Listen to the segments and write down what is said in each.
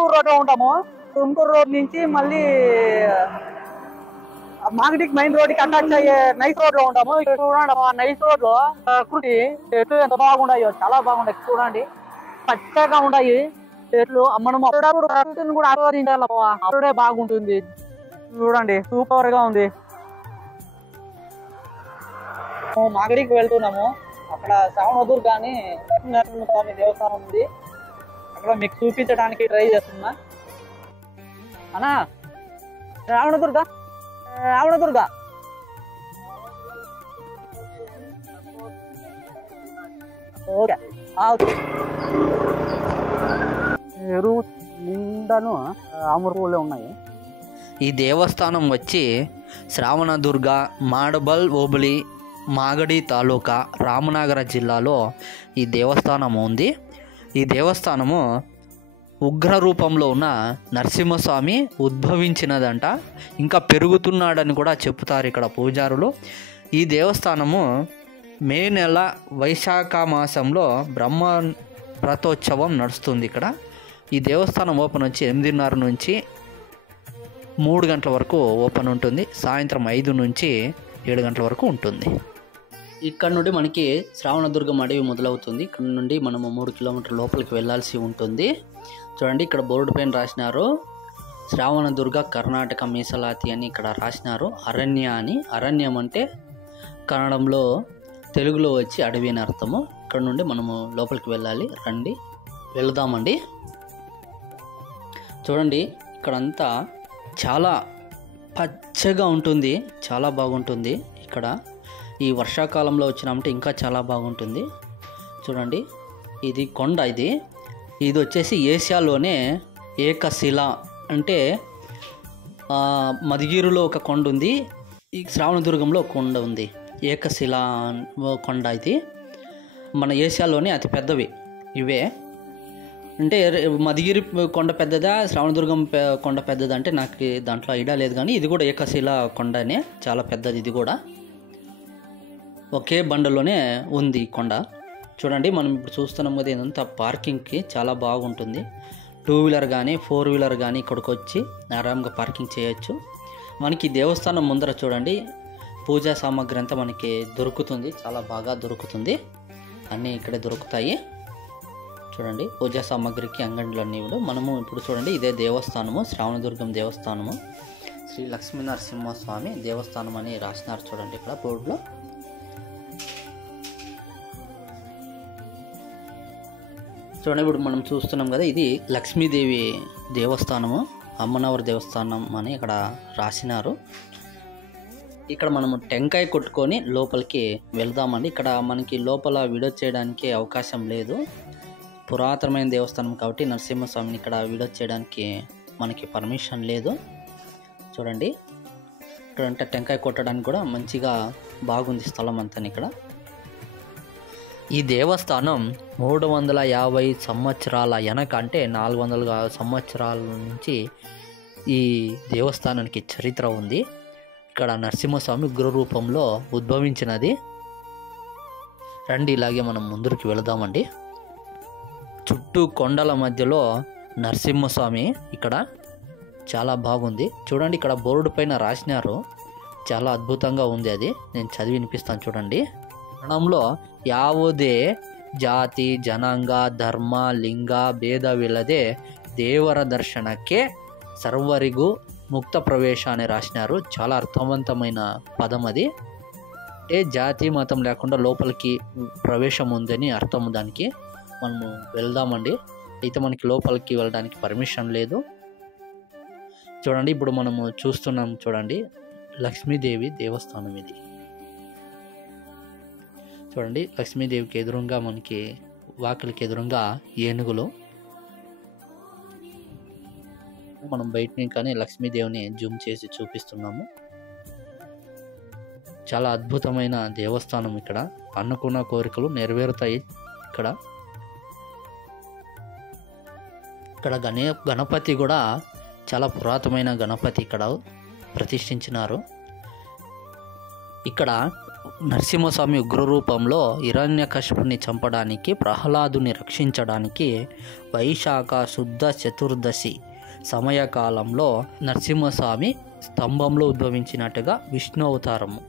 Tumkur road లో ఉంటాము. Tumkur road నుంచి మళ్ళీ మాగడికి మెయిన్ రోడ్ కి అటాచ్ అయ్యే నైస్ రోడ్ లో ఉంటాము. ఇక్కడ చూడండి నైస్ రోడ్ లో ప్రకృతి చెట్లు ఎంత బాగుంటాయో, చాలా బాగుంటాయి. చూడండి పచ్చగా ఉంటాయి చెట్లు. మనం అప్పుడప్పుడు ప్రకృతిని కూడా ఆస్వాదించాలి, అప్పుడే బాగుంటుంది. చూడండి సూపర్ గా ఉంది. మాగడికి వెళ్తున్నాము. అక్కడ శ్రావణదుర్గ అని నరసింహస్వామి దేవస్థానం ఉంది. అక్కడ మీకు చూపించడానికి ట్రై చేస్తున్నా. అన్నా శ్రావణదుర్గ ఓకే. ఎరువు నిండాను అమరువులే ఉన్నాయి. ఈ దేవస్థానం వచ్చి శ్రావణదుర్గ మాడబల్ ఓబులి మాగడి తాలూకా రామనగర జిల్లాలో ఈ దేవస్థానం ఉంది. ఈ దేవస్థానము ఉగ్ర రూపంలో ఉన్న నరసింహస్వామి ఉద్భవించినదంట, ఇంకా పెరుగుతున్నాడని కూడా చెప్తారు ఇక్కడ పూజారులు. ఈ దేవస్థానము మే నెల వైశాఖ మాసంలో బ్రహ్మ రథోత్సవం నడుస్తుంది. ఇక్కడ ఈ దేవస్థానం ఓపెన్ వచ్చి 8:30 నుంచి 3 గంటల వరకు ఓపెన్ ఉంటుంది. సాయంత్రం 5 నుంచి 7 గంటల వరకు ఉంటుంది. ఇక్కడ నుండి మనకి శ్రావణదుర్గం అడవి మొదలవుతుంది. ఇక్కడ నుండి మనము 3 కిలోమీటర్ల లోపలికి వెళ్ళాల్సి ఉంటుంది. చూడండి ఇక్కడ బోర్డు పైన రాసినారు శ్రావణదుర్గ కర్ణాటక మీసలాతి అని ఇక్కడ రాసినారు. అరణ్య అని, అరణ్యం అంటే కన్నడంలో, తెలుగులో వచ్చి అడవి అని అర్థము. ఇక్కడ నుండి మనము లోపలికి వెళ్ళాలి. రండి వెళదామండి. చూడండి ఇక్కడంతా చాలా పచ్చగా ఉంటుంది, చాలా బాగుంటుంది. ఇక్కడ ఈ వర్షాకాలంలో వచ్చినామంటే ఇంకా చాలా బాగుంటుంది. చూడండి ఇది కొండ, ఇది వచ్చేసి ఏషియాలోనే ఏకశిల అంటే మధుగిరిలో ఒక కొండ ఉంది, ఈ శ్రావణదుర్గంలో ఒక కొండ ఉంది. ఏకశిల కొండ ఇది మన ఏషియాలోనే అతి పెద్దవి ఇవే. అంటే మధుగిరి కొండ పెద్దదా, శ్రావణదుర్గం కొండ పెద్దదా అంటే నాకు దాంట్లో ఐడియా లేదు, కానీ ఇది కూడా ఏకశిల కొండనే, చాలా పెద్దది. ఇది కూడా ఒకే బండలోనే ఉంది ఈ కొండ. చూడండి మనం ఇప్పుడు చూస్తున్నాం కదా, ఇదంతా పార్కింగ్కి చాలా బాగుంటుంది. 2 వీలర్ కానీ 4 వీలర్ కానీ ఇక్కడికి వచ్చి ఆరాంగా పార్కింగ్ చేయొచ్చు. మనకి దేవస్థానం ముందర చూడండి పూజా సామాగ్రి అంతా మనకి దొరుకుతుంది, చాలా బాగా దొరుకుతుంది. అన్నీ ఇక్కడే దొరుకుతాయి. చూడండి పూజా సామాగ్రికి అంగడిలో అన్నీ మనము ఇప్పుడు చూడండి ఇదే దేవస్థానము, శ్రావణదుర్గం దేవస్థానము, శ్రీ లక్ష్మీ నరసింహస్వామి దేవస్థానం అని రాసినారు. చూడండి ఇక్కడ బోర్డులో. చూడండి ఇప్పుడు మనం చూస్తున్నాం కదా, ఇది లక్ష్మీదేవి దేవస్థానము, అమ్మనవర దేవస్థానం అని ఇక్కడ రాసినారు. ఇక్కడ మనము టెంకాయ కొట్టుకొని లోపలికి వెళ్దామండి. ఇక్కడ మనకి లోపల వీడియో చేయడానికి అవకాశం లేదు, పురాతనమైన దేవస్థానం కాబట్టి నరసింహస్వామిని ఇక్కడ వీడియో చేయడానికి మనకి పర్మిషన్ లేదు. చూడండి ఇక్కడ టెంకాయ కొట్టడానికి కూడా మంచిగా బాగుంది స్థలం అంతా. ఇక్కడ ఈ దేవస్థానం 350 సంవత్సరాల వెనక, అంటే 400 సంవత్సరాల నుంచి ఈ దేవస్థానానికి చరిత్ర ఉంది. ఇక్కడ నరసింహస్వామి ఉగ్ర రూపంలో ఉద్భవించినది. రండి ఇలాగే మనం ముందుకు వెళదామండి. చుట్టూ కొండల మధ్యలో నరసింహస్వామి ఇక్కడ చాలా బాగుంది. చూడండి ఇక్కడ బోర్డు పైన రాసినారు, చాలా అద్భుతంగా ఉంది. అది నేను చదివి వినిపిస్తాను చూడండి. కన్నడంలో ಯಾವುದೇ ಜಾತಿ ಜನಾಂಗ ಧರ್ಮ ಲಿಂಗ ಭೇದವಿಲ್ಲದೆ ದೇವರ ದರ್ಶನಕ್ಕೆ ಸರ್ವರಿಗೂ ముక్త ప్రవేశ అని రాసినారు. చాలా అర్థవంతమైన పదం అది. అంటే జాతి మతం లేకుండా లోపలికి ప్రవేశం ఉందని అర్థం. దానికి మనము వెళ్దామండి. అయితే మనకి లోపలికి వెళ్ళడానికి పర్మిషన్ లేదు. చూడండి ఇప్పుడు మనము చూస్తున్నాం, చూడండి లక్ష్మీదేవి దేవస్థానం ఇది. చూడండి లక్ష్మీదేవికి ఎదురుగా మనకి వాకిలికి ఎదురుగా ఏనుగులు. మనం బయట నుంచి కానీ లక్ష్మీదేవిని జూమ్ చేసి చూపిస్తున్నాము. చాలా అద్భుతమైన దేవస్థానం. ఇక్కడ అనుకున్న కోరికలు నెరవేరుతాయి. ఇక్కడ గణపతి కూడా చాలా పురాతనమైన గణపతి ఇక్కడ ప్రతిష్ఠించినారు. ఇక్కడ నరసింహస్వామి ఉగ్రరూపంలో హిరణ్యకశిపుని చంపడానికి ప్రహ్లాదుని రక్షించడానికి వైశాఖ శుద్ధ చతుర్దశి సమయకాలంలో నరసింహస్వామి స్తంభంలో ఉద్భవించినట్టుగా విష్ణు అవతారము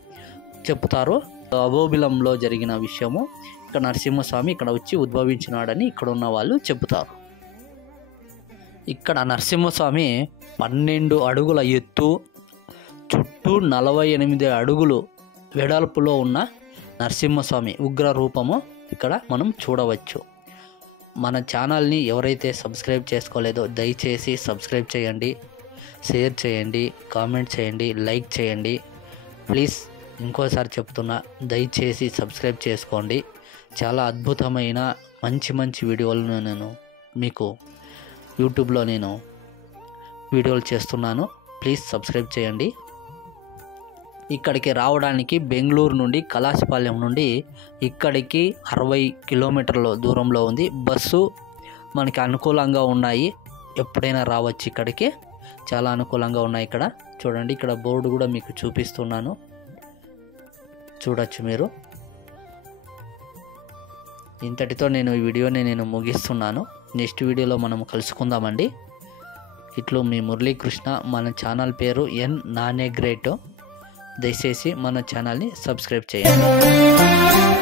చెప్తారు. అహోబిలంలో జరిగిన విషయము ఇక్కడ నరసింహస్వామి ఇక్కడ వచ్చి ఉద్భవించినాడని ఇక్కడ ఉన్న వాళ్ళు చెబుతారు. ఇక్కడ నరసింహస్వామి 12 అడుగుల ఎత్తు, చుట్టూ 48 అడుగులు వెడల్పులో ఉన్న నరసింహస్వామి ఉగ్ర రూపము ఇక్కడ మనం చూడవచ్చు. మన ఛానల్ని ఎవరైతే సబ్స్క్రైబ్ చేసుకోలేదో దయచేసి సబ్స్క్రైబ్ చేయండి, షేర్ చేయండి, కామెంట్ చేయండి, లైక్ చేయండి. ప్లీజ్ ఇంకోసారి చెప్తున్నా, దయచేసి సబ్స్క్రైబ్ చేసుకోండి. చాలా అద్భుతమైన మంచి మంచి వీడియోలను నేను మీకు యూట్యూబ్లో వీడియోలు చేస్తున్నాను. ప్లీజ్ సబ్స్క్రైబ్ చేయండి. ఇక్కడికి రావడానికి బెంగళూరు నుండి కలాసిపాలెం నుండి ఇక్కడికి 60 కిలోమీటర్ల దూరంలో ఉంది. బస్సు మనకి అనుకూలంగా ఉన్నాయి, ఎప్పుడైనా రావచ్చు. ఇక్కడికి చాలా అనుకూలంగా ఉన్నాయి. ఇక్కడ చూడండి, ఇక్కడ బోర్డు కూడా మీకు చూపిస్తున్నాను, చూడొచ్చు మీరు. ఇంతటితో నేను ఈ వీడియోని ముగిస్తున్నాను. నెక్స్ట్ వీడియోలో మనం కలుసుకుందామండి. ఇట్లు మీ మురళీకృష్ణ. మన ఛానల్ పేరు ఎన్ నానే గ్రేట్. దయచేసి మన ఛానల్ని సబ్స్క్రైబ్ చేయండి.